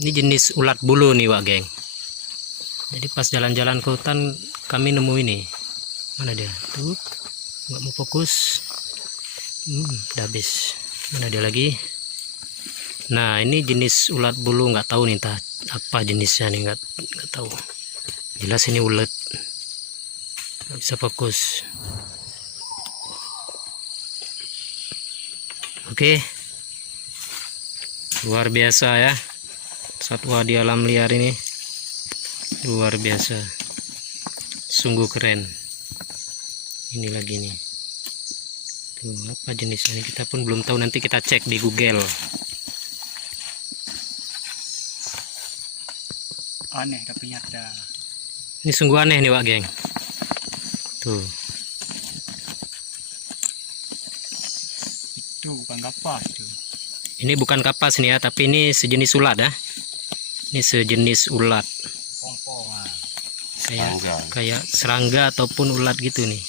Ini jenis ulat bulu nih Wak geng. Jadi pas jalan-jalan ke hutan kami nemu ini. Mana dia? Tuh, nggak mau fokus. Udah habis. Mana dia lagi? Nah ini jenis ulat bulu, nggak tahu nih entah apa jenisnya nih, nggak tahu. Jelas ini ulat. Nggak bisa fokus. Oke. Luar biasa ya. Satwa di alam liar ini. Luar biasa. Sungguh keren. Ini lagi nih. Tuh, apa jenisnya ini kita pun belum tahu, nanti kita cek di Google. Aneh tapi nyata. Ini sungguh aneh nih Wak geng. Tuh. Itu bukan kapas itu. Ini bukan kapas nih ya, tapi ini sejenis ulat ya. Ini sejenis ulat. Pompong. Kayak serangga ataupun ulat gitu nih.